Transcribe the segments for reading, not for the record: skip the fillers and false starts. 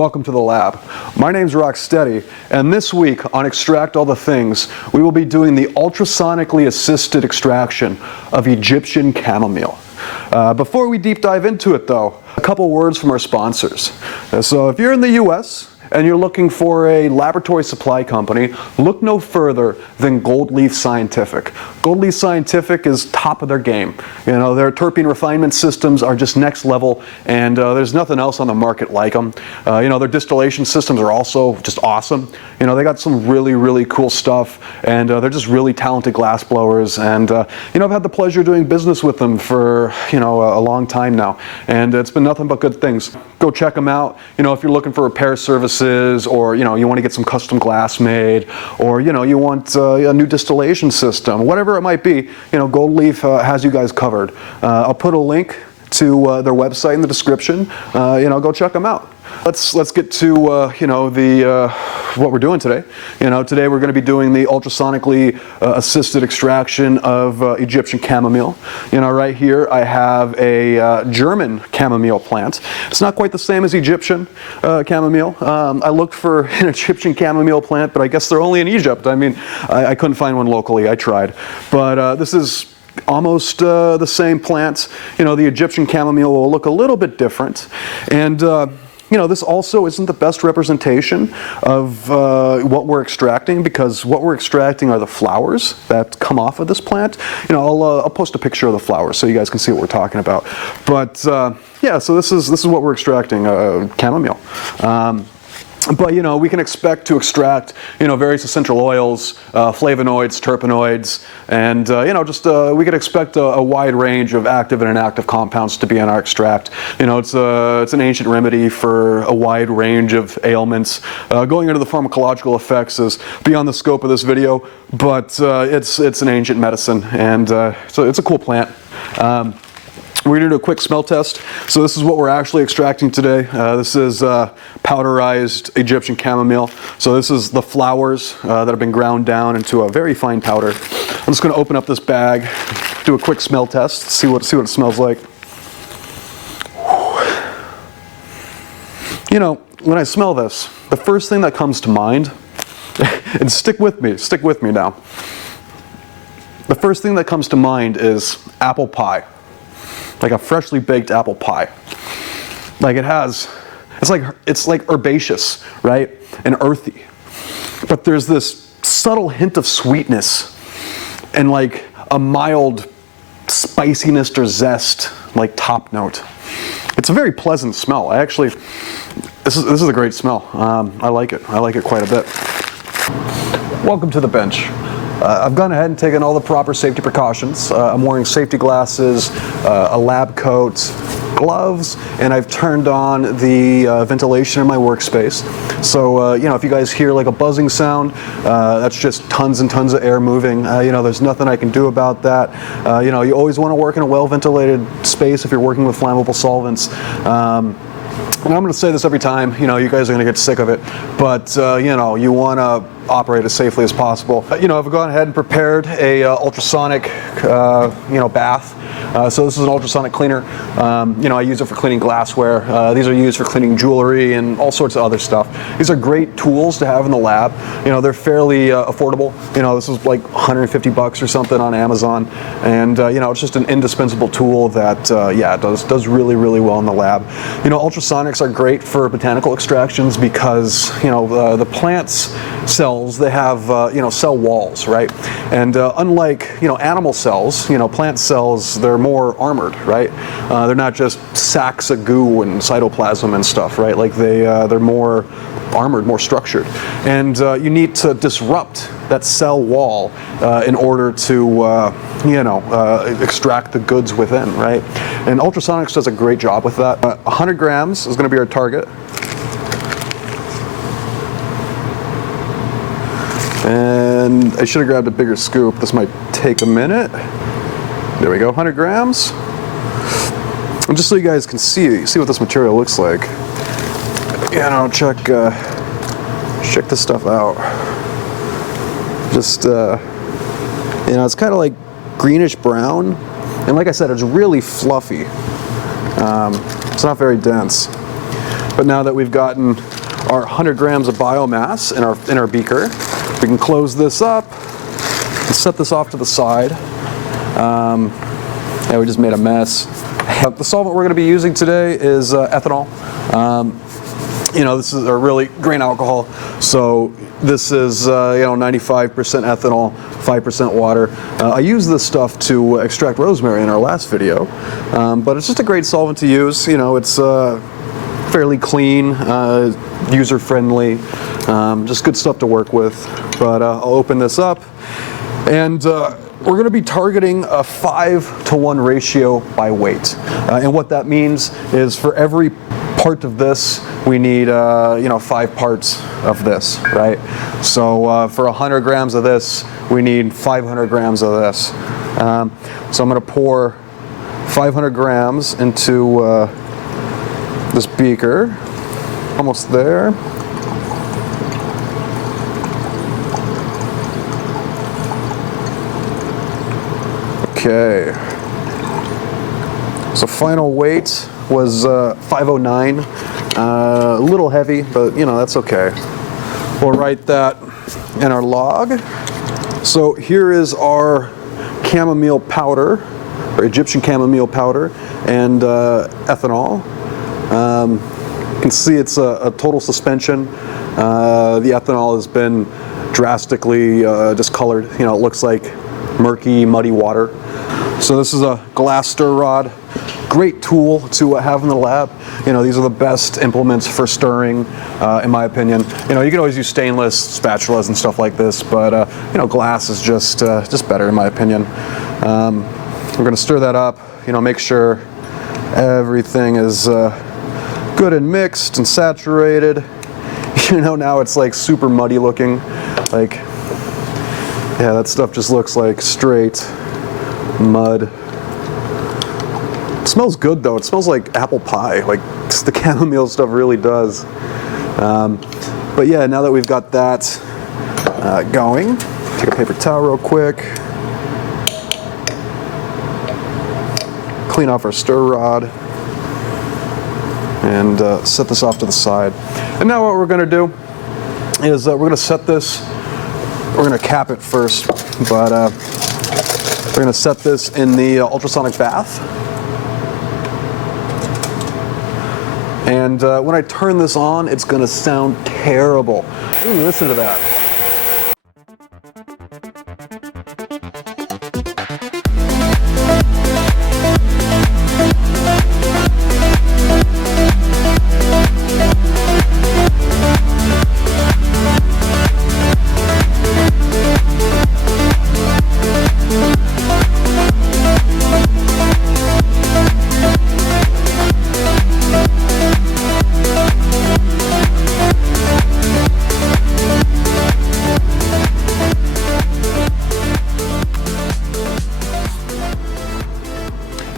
welcome to the lab. My name's Rocksteady, and this week on Extract All the Things, we will be doing the ultrasonically assisted extraction of Egyptian chamomile. Before we deep dive into it though, a couple words from our sponsors. So if you're in the US and you're looking for a laboratory supply company, look no further than Gold Leaf Scientific. Gold Leaf Scientific is top of their game. You know, their terpene refinement systems are just next level, and there's nothing else on the market like them. You know, their distillation systems are also just awesome. You know, they got some really cool stuff, and they're just really talented glass blowers. And you know, I've had the pleasure of doing business with them for, you know, a long time now, and it's been nothing but good things. Go check them out. You know, if you're looking for repair services, or you know, you want to get some custom glass made, or you know, you want a new distillation system, whatever it might be, you know, Gold Leaf has you guys covered. I'll put a link to their website in the description. You know, go check them out. Let's get to you know, what we're doing today. You know, today we're going to be doing the ultrasonically assisted extraction of Egyptian chamomile. You know, right here I have a German chamomile plant. It's not quite the same as Egyptian chamomile. I looked for an Egyptian chamomile plant, but I guess they're only in Egypt. I mean, I couldn't find one locally. I tried, but this is almost the same plant. You know, the Egyptian chamomile will look a little bit different, and you know, this also isn't the best representation of what we're extracting, because what we're extracting are the flowers that come off of this plant. You know, I'll post a picture of the flowers so you guys can see what we're talking about. But yeah, so this is what we're extracting, chamomile. But you know, we can expect to extract, you know, various essential oils, flavonoids, terpenoids, and you know, just we could expect a wide range of active and inactive compounds to be in our extract. You know, it's an ancient remedy for a wide range of ailments. Going into the pharmacological effects is beyond the scope of this video, but it's an ancient medicine, and so it's a cool plant. We're going to do a quick smell test. So this is what we're actually extracting today. This is powderized Egyptian chamomile. So this is the flowers that have been ground down into a very fine powder. I'm just going to open up this bag, do a quick smell test, see what it smells like. You know, when I smell this, the first thing that comes to mind, and stick with me now. The first thing that comes to mind is apple pie. Like a freshly baked apple pie. Like it's like herbaceous, right? And earthy. But there's this subtle hint of sweetness and like a mild spiciness or zest, like top note. It's a very pleasant smell. This is a great smell. I like it. I like it quite a bit. Welcome to the bench. I've gone ahead and taken all the proper safety precautions. I'm wearing safety glasses, a lab coat, gloves, and I've turned on the ventilation in my workspace. So, you know, if you guys hear like a buzzing sound, that's just tons and tons of air moving. You know, there's nothing I can do about that. You know, you always want to work in a well-ventilated space if you're working with flammable solvents. And I'm going to say this every time, you know, you guys are going to get sick of it, but, you know, you want to operate as safely as possible. You know, I've gone ahead and prepared a ultrasonic, you know, bath. So this is an ultrasonic cleaner. You know, I use it for cleaning glassware. These are used for cleaning jewelry and all sorts of other stuff. These are great tools to have in the lab. You know, they're fairly affordable. You know, this is like 150 bucks or something on Amazon. And, you know, it's just an indispensable tool that, yeah, does really well in the lab. You know, ultrasonics are great for botanical extractions because, you know, the plant's cells, they have, you know, cell walls, right? And unlike, you know, animal cells, you know, plant cells, they're more armored, right? They're not just sacks of goo and cytoplasm and stuff, right? Like they're more armored, more structured. And you need to disrupt that cell wall in order to, you know, extract the goods within, right? And ultrasonics does a great job with that. 100 grams is going to be our target. And I should have grabbed a bigger scoop. This might take a minute. There we go, 100 grams. And just so you guys can see what this material looks like. You know, check this stuff out. Just, you know, it's kind of like greenish brown. And like I said, it's really fluffy. It's not very dense. But now that we've gotten our 100 grams of biomass in our beaker, we can close this up and set this off to the side. Yeah, we just made a mess. The solvent we're going to be using today is ethanol. You know, this is a really grain alcohol, so this is 95% ethanol, 5% water. I used this stuff to extract rosemary in our last video, but it's just a great solvent to use. You know, it's fairly clean, user-friendly, just good stuff to work with. But I'll open this up, and we're going to be targeting a 5-to-1 ratio by weight. And what that means is for every part of this, we need 5 parts of this, right? So for 100 grams of this, we need 500 grams of this. So I'm going to pour 500 grams into this beaker. Almost there. Okay. So final weight was 509. A little heavy, but that's okay. We'll write that in our log. So here is our chamomile powder, or Egyptian chamomile powder, and ethanol. You can see it's a total suspension. The ethanol has been drastically discolored. It looks like murky, muddy water. So this is a glass stir rod. Great tool to have in the lab. These are the best implements for stirring, in my opinion. You can always use stainless spatulas and stuff like this, but glass is just better in my opinion. We're going to stir that up. Make sure everything is good and mixed and saturated. Now it's like super muddy looking. Like, yeah, that stuff just looks like straight mud. It smells good though. It smells like apple pie. Like the chamomile stuff really does. But yeah, now that we've got that going, take a paper towel real quick. Clean off our stir rod. And set this off to the side. And now what we're going to do is we're going to set this, we're going to cap it first, but we're going to set this in the ultrasonic bath. And when I turn this on, it's going to sound terrible. Ooh, listen to that.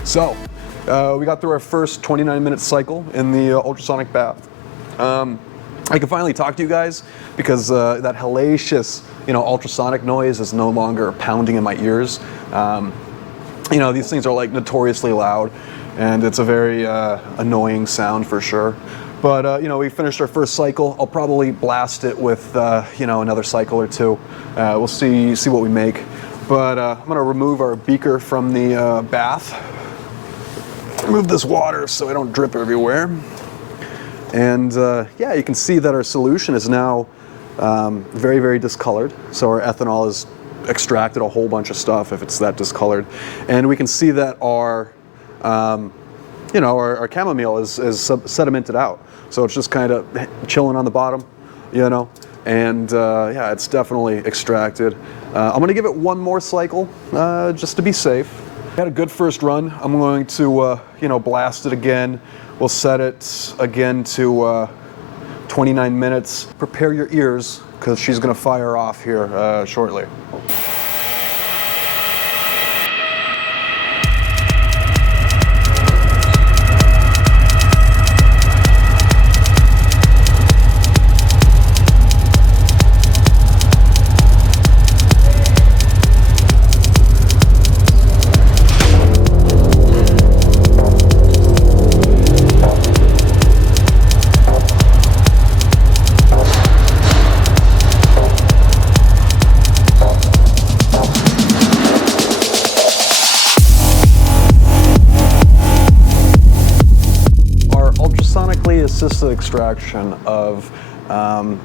So, we got through our first 29-minute cycle in the ultrasonic bath. I can finally talk to you guys because that hellacious, ultrasonic noise is no longer pounding in my ears. These things are like notoriously loud, and it's a very annoying sound for sure. But we finished our first cycle. I'll probably blast it with another cycle or two. We'll see what we make. But I'm gonna remove our beaker from the bath. Remove this water so I don't drip everywhere. And yeah, you can see that our solution is now very, very discolored. So our ethanol has extracted a whole bunch of stuff if it's that discolored. And we can see that our our chamomile is sedimented out. So it's just kind of chilling on the bottom, and yeah, it's definitely extracted. I'm gonna give it one more cycle just to be safe. Had a good first run. I'm going to blast it again. We'll set it again to 29 minutes. Prepare your ears because she's gonna fire off here shortly. assisted extraction of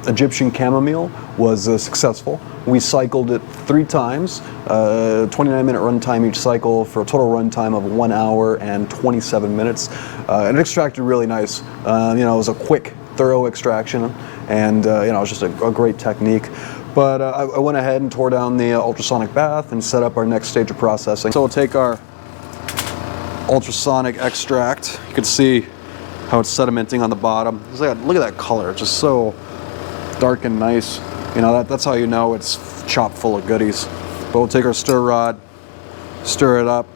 Egyptian chamomile was successful. We cycled it 3 times, 29-minute runtime each cycle for a total runtime of 1 hour and 27 minutes. And it extracted really nice. You know, it was a quick, thorough extraction, and you know, it was just a great technique. But I went ahead and tore down the ultrasonic bath and set up our next stage of processing. So we'll take our ultrasonic extract. You can see how it's sedimenting on the bottom. Look at that color, it's just so dark and nice. You know, that's how you know it's chock full of goodies. But we'll take our stir rod, stir it up,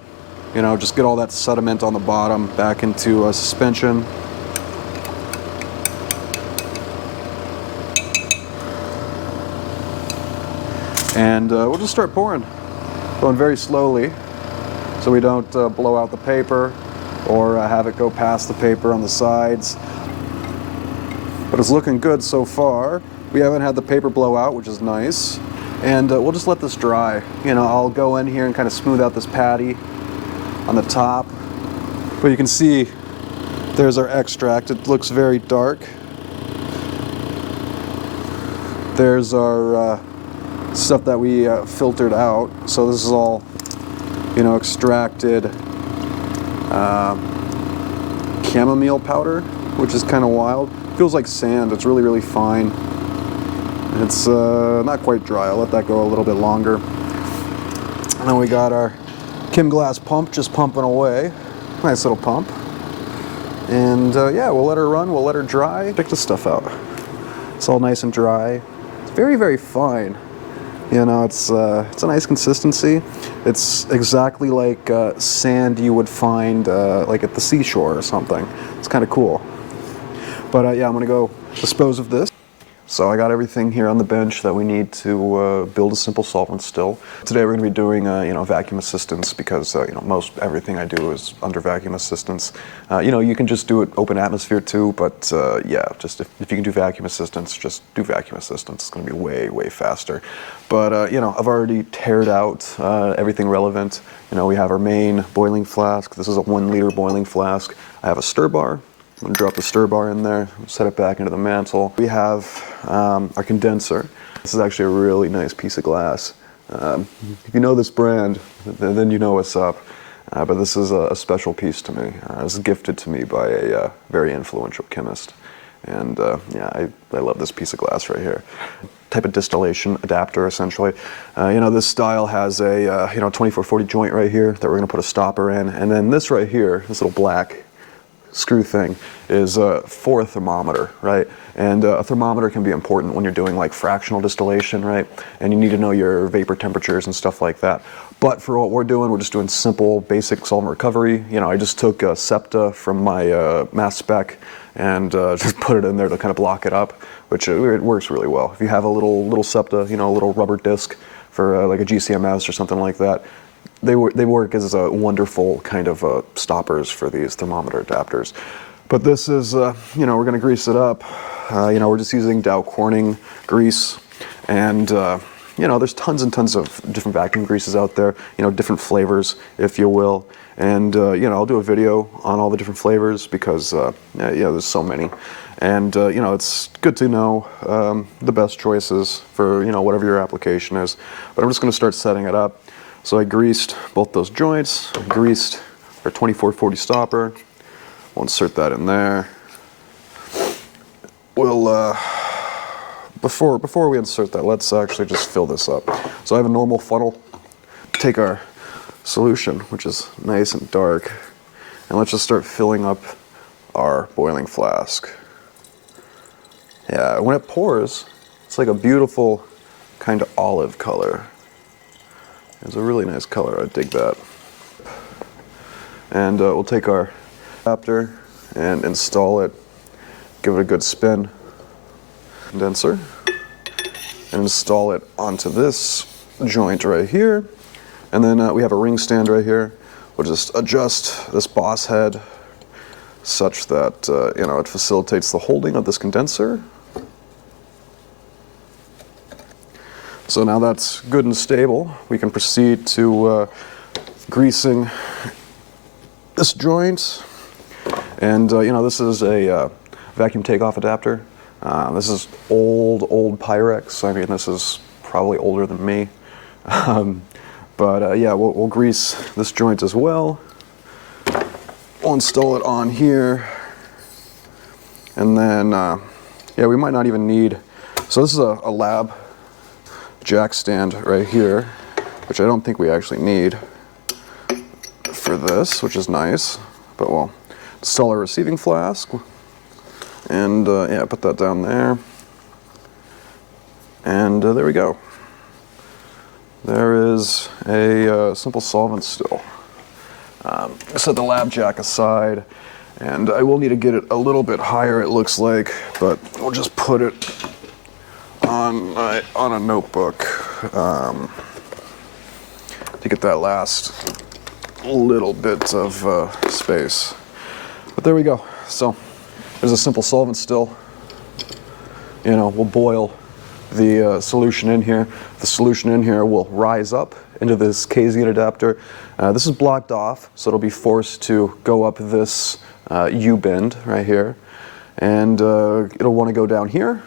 you know, just get all that sediment on the bottom back into suspension. And we'll just start pouring, going very slowly so we don't blow out the paper or have it go past the paper on the sides. But it's looking good so far. We haven't had the paper blow out, which is nice. And we'll just let this dry. You know, I'll go in here and kind of smooth out this patty on the top. But you can see there's our extract. It looks very dark. There's our stuff that we filtered out. So this is all, you know, extracted chamomile powder, which is kind of wild. Feels like sand. It's really, really fine. It's not quite dry. I'll let that go a little bit longer. And then we got our Kim glass pump just pumping away. Nice little pump. And yeah, we'll let her run. We'll let her dry. Pick the stuff out. It's all nice and dry. It's very, very fine. You know, it's a nice consistency. It's exactly like sand you would find like at the seashore or something. It's kind of cool. But yeah, I'm gonna go dispose of this. So I got everything here on the bench that we need to build a simple solvent still. Today we're going to be doing you know, vacuum assistance because you know, most everything I do is under vacuum assistance. You know, you can just do it open atmosphere too, but yeah, just if you can do vacuum assistance, just do vacuum assistance. It's going to be way, way faster. But you know, I've already tared out everything relevant. You know, we have our main boiling flask. This is a 1 liter boiling flask. I have a stir bar. I'm going to drop the stir bar in there, set it back into the mantle. We have our condenser. This is actually a really nice piece of glass. If you know this brand, then you know what's up. But this is a special piece to me. It was gifted to me by a very influential chemist. And yeah, I love this piece of glass right here. Type of distillation adapter, essentially. You know, this style has a you know, 2440 joint right here that we're going to put a stopper in. And then this right here, this little black screw thing, is for a thermometer, right? And a thermometer can be important when you're doing like fractional distillation, right? And you need to know your vapor temperatures and stuff like that. But for what we're doing, we're just doing simple, basic solvent recovery. You know, I just took septa from my mass spec and just put it in there to kind of block it up, which it works really well. If you have a little septa, you know, a little rubber disc for like a GCMS or something like that, they work as a wonderful kind of stoppers for these thermometer adapters. But this is, you know, we're going to grease it up. You know, we're just using Dow Corning grease. And, you know, there's tons and tons of different vacuum greases out there, you know, different flavors, if you will. And, you know, I'll do a video on all the different flavors because, yeah, there's so many. And, you know, it's good to know the best choices for, you know, whatever your application is. But I'm just going to start setting it up. So I greased both those joints, greased our 2440 stopper. We'll insert that in there. We'll, before we insert that, let's actually just fill this up. So I have a normal funnel. Take our solution, which is nice and dark, and let's just start filling up our boiling flask. Yeah, when it pours, it's like a beautiful kind of olive color. It's a really nice color, I dig that. And we'll take our adapter and install it, give it a good spin, condenser, and install it onto this joint right here. And then we have a ring stand right here. We'll just adjust this boss head such that you know, it facilitates the holding of this condenser. So now that's good and stable, we can proceed to greasing this joint. And you know, this is a vacuum takeoff adapter. This is old Pyrex. I mean, this is probably older than me. Yeah, we'll grease this joint as well. We'll install it on here. And then, yeah, we might not even need, so this is a lab jack stand right here, which I don't think we actually need for this, which is nice. But we'll install our receiving flask. And yeah, put that down there. And there we go. There is a simple solvent still. Set the lab jack aside, and I will need to get it a little bit higher, it looks like, but we'll just put it on a notebook to get that last little bit of space. But there we go. So there's a simple solvent still. You know, we'll boil the solution in here. The solution in here will rise up into this K-Z adapter. This is blocked off, so it'll be forced to go up this U-bend right here. And it'll want to go down here,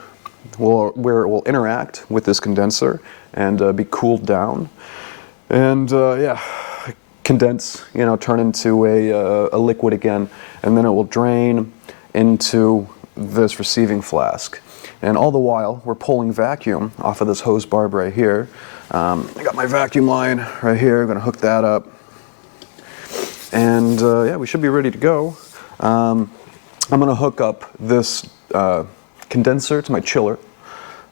where it will interact with this condenser and be cooled down. And yeah, condense, you know, turn into a liquid again, and then it will drain into this receiving flask. And all the while, we're pulling vacuum off of this hose barb right here. I got my vacuum line right here. I'm going to hook that up. And yeah, we should be ready to go. I'm going to hook up this condenser to my chiller.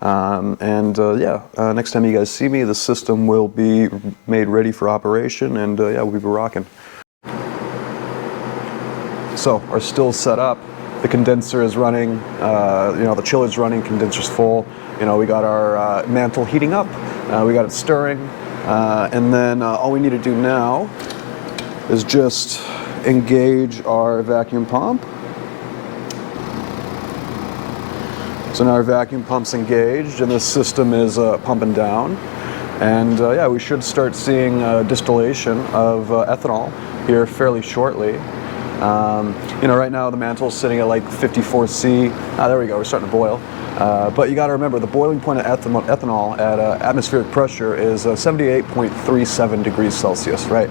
Yeah, next time you guys see me, the system will be made ready for operation, and yeah, we'll be rocking. So, our still's set up. The condenser is running, you know, the chiller's running, condenser's full. You know, we got our mantle heating up, we got it stirring, and then all we need to do now is just engage our vacuum pump. So now our vacuum pump's engaged and the system is pumping down. And yeah, we should start seeing distillation of ethanol here fairly shortly. You know, right now the mantle is sitting at like 54 C. There we go, we're starting to boil. But you got to remember, the boiling point of ethanol at atmospheric pressure is 78.37 degrees Celsius, right?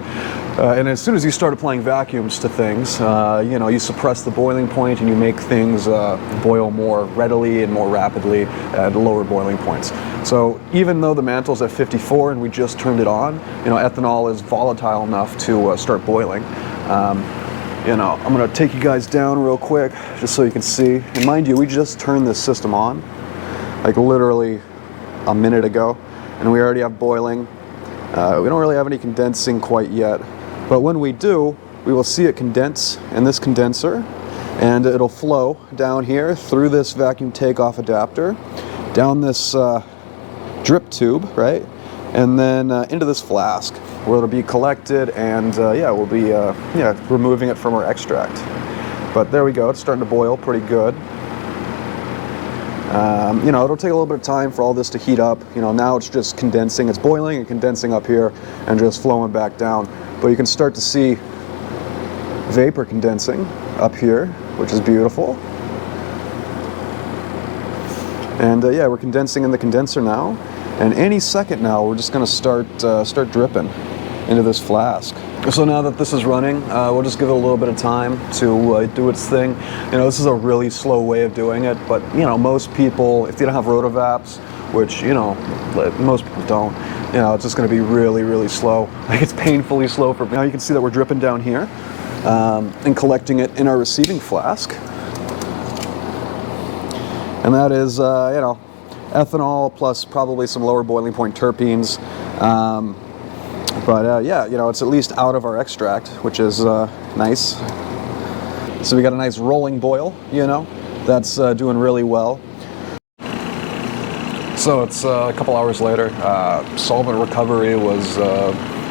And as soon as you start applying vacuums to things, you know, you suppress the boiling point and you make things boil more readily and more rapidly at lower boiling points. So even though the mantle's at 54 and we just turned it on, you know, ethanol is volatile enough to start boiling. You know, I'm going to take you guys down real quick just so you can see. And mind you, we just turned this system on like literally a minute ago, and we already have boiling. We don't really have any condensing quite yet, but when we do, we will see it condense in this condenser, and it'll flow down here through this vacuum takeoff adapter, down this drip tube, right? And then into this flask where it'll be collected, and yeah, we'll be yeah, removing it from our extract. But there we go, it's starting to boil pretty good. You know, it'll take a little bit of time for all this to heat up. You know, now it's just condensing, it's boiling and condensing up here and just flowing back down. But you can start to see vapor condensing up here, which is beautiful. And yeah, we're condensing in the condenser now. And any second now, we're just going to start dripping into this flask. So now that this is running, we'll just give it a little bit of time to do its thing. You know, this is a really slow way of doing it, but you know, most people, if you don't have rotovaps, which you know, most people don't, you know, it's just going to be really, really slow. Like, it's painfully slow for. Now you can see that we're dripping down here and collecting it in our receiving flask, and that is, you know, ethanol plus probably some lower boiling point terpenes. But yeah, you know, it's at least out of our extract, which is nice. So we got a nice rolling boil, you know, that's doing really well. So it's a couple hours later. Solvent recovery was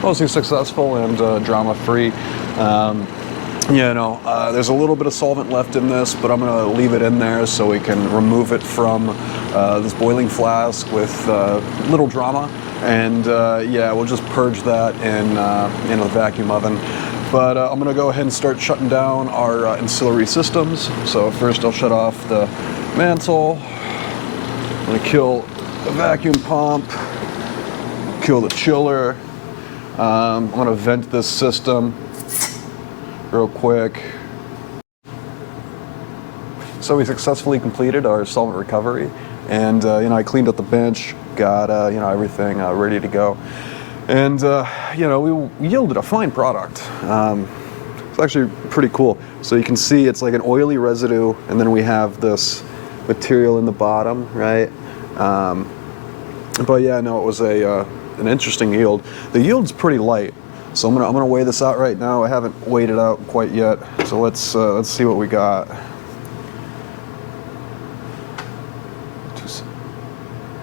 mostly successful and drama-free. You know, there's a little bit of solvent left in this, but I'm going to leave it in there so we can remove it from this boiling flask with little drama. And yeah, we'll just purge that in the vacuum oven But I'm gonna go ahead and start shutting down our ancillary systems. So first I'll shut off the mantle. I'm gonna kill the vacuum pump, kill the chiller. I'm gonna vent this system real quick. So we successfully completed our solvent recovery, and I cleaned up the bench, got everything ready to go, and we yielded a fine product. It's actually pretty cool. So you can see it's like an oily residue, and then we have this material in the bottom, right? But yeah, no, it was an interesting yield. The yield's pretty light, so I'm gonna weigh this out right now. I haven't weighed it out quite yet, so let's see what we got.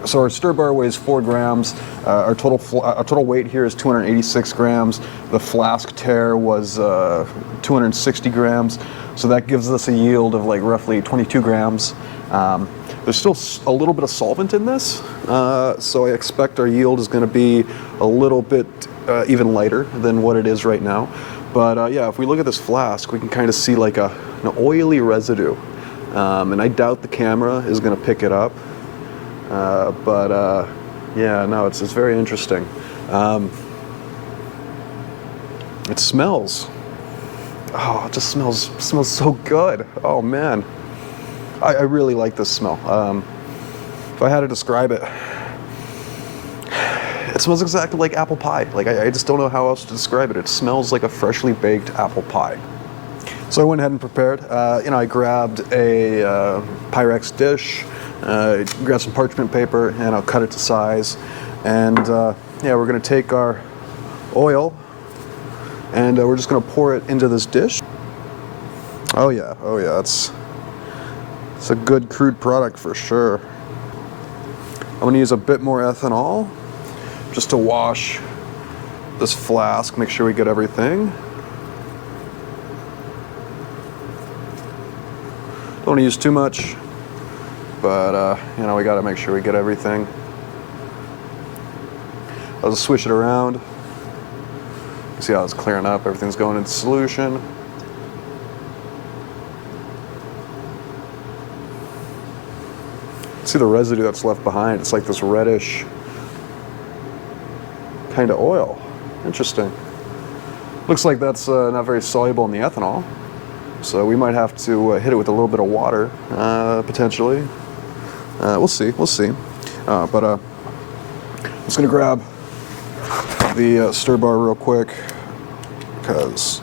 So our stir bar weighs 4 grams. Our total weight here is 286 grams. The flask tare was 260 grams. So that gives us a yield of like roughly 22 grams. There's still a little bit of solvent in this, so I expect our yield is going to be a little bit even lighter than what it is right now. But yeah, if we look at this flask, we can kind of see like an oily residue, and I doubt the camera is going to pick it up. Yeah, no, it's very interesting. It smells. Oh, it just smells so good. Oh man, I really like this smell. If I had to describe it, it smells exactly like apple pie. Like I just don't know how else to describe it. It smells like a freshly baked apple pie. So I went ahead and prepared. I grabbed a Pyrex dish. Grab some parchment paper, and I'll cut it to size. And yeah, we're going to take our oil, and we're just going to pour it into this dish. Oh yeah, it's a good crude product for sure. I'm going to use a bit more ethanol just to wash this flask, make sure we get everything. Don't want to use too much, but we got to make sure we get everything. I'll just switch it around. See how it's clearing up, everything's going into solution. See the residue that's left behind, it's like this reddish kind of oil. Interesting. Looks like that's not very soluble in the ethanol, so we might have to hit it with a little bit of water, potentially. We'll see. But I'm just gonna grab the stir bar real quick because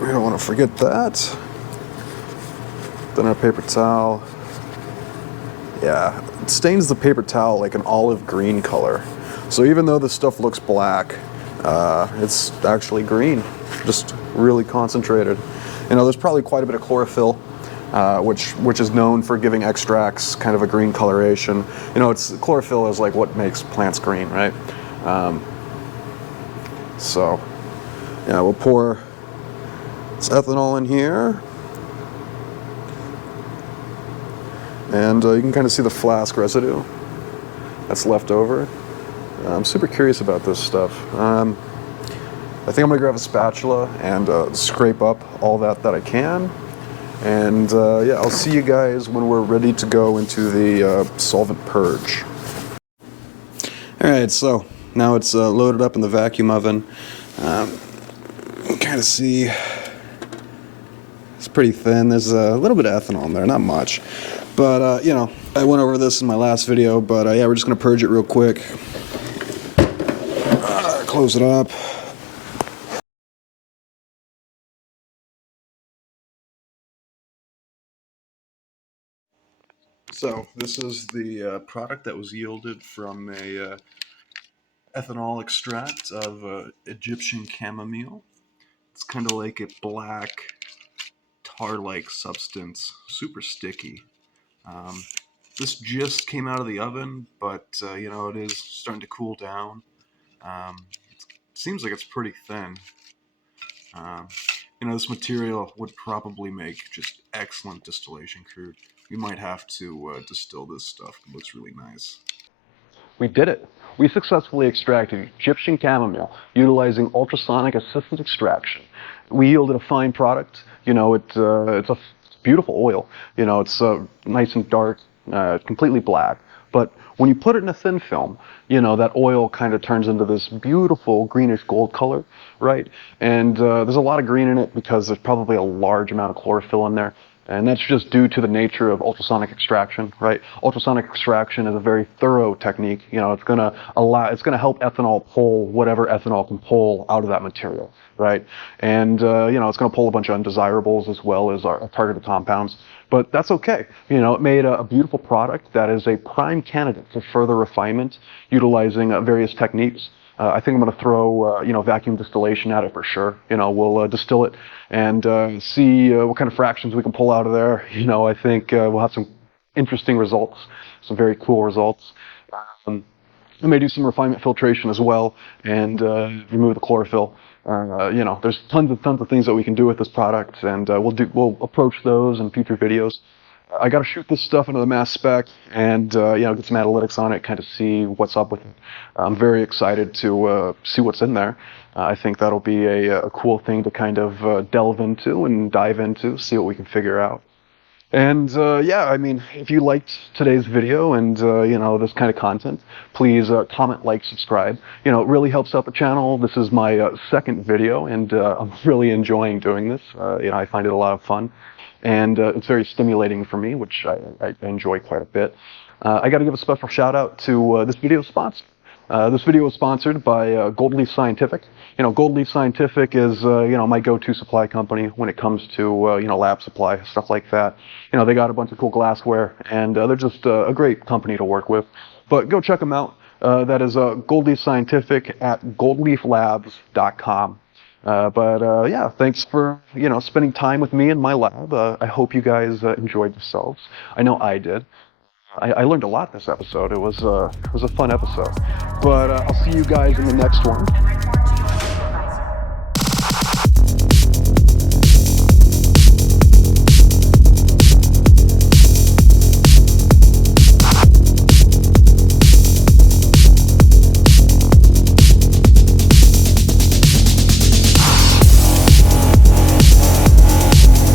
we don't want to forget that. Then our paper towel. Yeah, it stains the paper towel like an olive green color. So even though this stuff looks black, it's actually green, just really concentrated. There's probably quite a bit of chlorophyll, which is known for giving extracts kind of a green coloration. Chlorophyll is like what makes plants green, right? So yeah, we'll pour this ethanol in here. And you can kind of see the flask residue that's left over. I'm super curious about this stuff. I think I'm gonna grab a spatula and scrape up all that I can. And yeah, I'll see you guys when we're ready to go into the solvent purge. All right, so now it's loaded up in the vacuum oven. You can kind of see it's pretty thin. There's a little bit of ethanol in there, not much. But, I went over this in my last video, but yeah, we're just going to purge it real quick. Close it up. So, this is the product that was yielded from a ethanol extract of Egyptian chamomile. It's kind of like a black tar-like substance, super sticky. This just came out of the oven, but it is starting to cool down. It seems like it's pretty thin. This material would probably make just excellent distillation crude. We might have to distill this stuff. It looks really nice. We did it. We successfully extracted Egyptian chamomile utilizing ultrasonic assisted extraction. we yielded a fine product. It's a beautiful oil. It's nice and dark, completely black. But when you put it in a thin film, that oil kind of turns into this beautiful greenish gold color, right? And there's a lot of green in it because there's probably a large amount of chlorophyll in there. And that's just due to the nature of ultrasonic extraction, right? Ultrasonic extraction is a very thorough technique. It's going to help ethanol pull whatever ethanol can pull out of that material, right? And, it's going to pull a bunch of undesirables as well as our targeted compounds. But that's okay. It made a beautiful product that is a prime candidate for further refinement utilizing various techniques. I think I'm going to throw, vacuum distillation at it for sure. We'll distill it and see what kind of fractions we can pull out of there. I think we'll have some interesting results, some very cool results. I may do some refinement filtration as well and remove the chlorophyll. There's tons of things that we can do with this product, and we'll approach those in future videos. I got to shoot this stuff into the mass spec and get some analytics on it, kind of see what's up with it. I'm very excited to see what's in there. I think that'll be a cool thing to kind of delve into and dive into, see what we can figure out. And if you liked today's video and this kind of content, please comment, like, subscribe. It really helps out the channel. This is my second video, and I'm really enjoying doing this. I find it a lot of fun. And it's very stimulating for me, which I enjoy quite a bit. I got to give a special shout out to this video sponsor. This video is sponsored by Gold Leaf Scientific. Gold Leaf Scientific is my go-to supply company when it comes to lab supply, stuff like that. They got a bunch of cool glassware, and they're just a great company to work with. But go check them out. That is Gold Leaf Scientific at goldleaflabs.com. Thanks for, spending time with me in my lab. I hope you guys enjoyed yourselves. I know I did. I learned a lot this episode. It was a fun episode. But I'll see you guys in the next one.